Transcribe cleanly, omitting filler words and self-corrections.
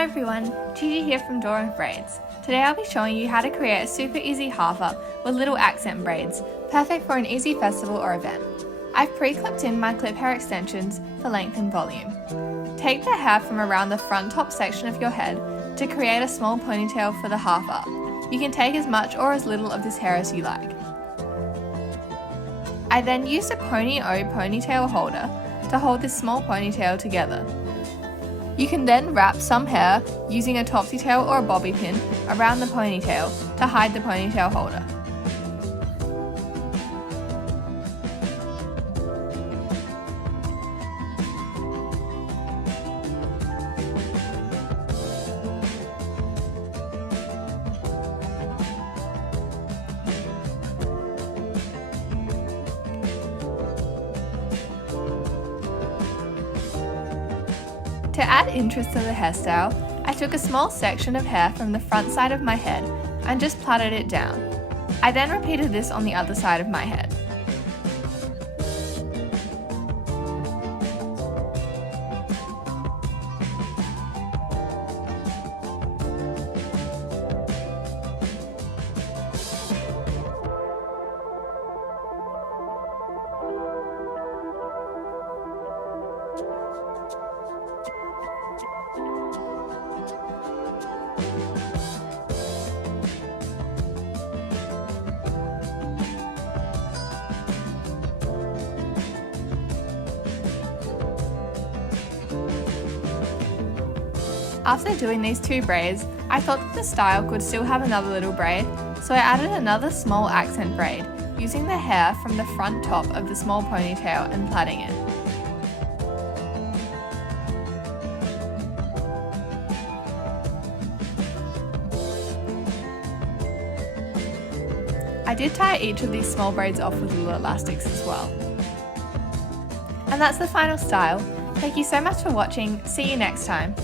Hi everyone, Gigi here from Braids. Today I'll be showing you how to create a super easy half up with little accent braids, perfect for an easy festival or event. I've pre-clipped in my Cliphair extensions for length and volume. Take the hair from around the front top section of your head to create a small ponytail for the half up. You can take as much or as little of this hair as you like. I then used a ponytail holder to hold this small ponytail together. You can then wrap some hair using a topsy tail or a bobby pin around the ponytail to hide the ponytail holder. To add interest to the hairstyle, I took a small section of hair from the front side of my head and just plaited it down. I then repeated this on the other side of my head. After doing these two braids, I thought that the style could still have another little braid, so I added another small accent braid, using the hair from the front top of the small ponytail and plaiting it. I did tie each of these small braids off with little elastics as well. And that's the final style. Thank you so much for watching. See you next time.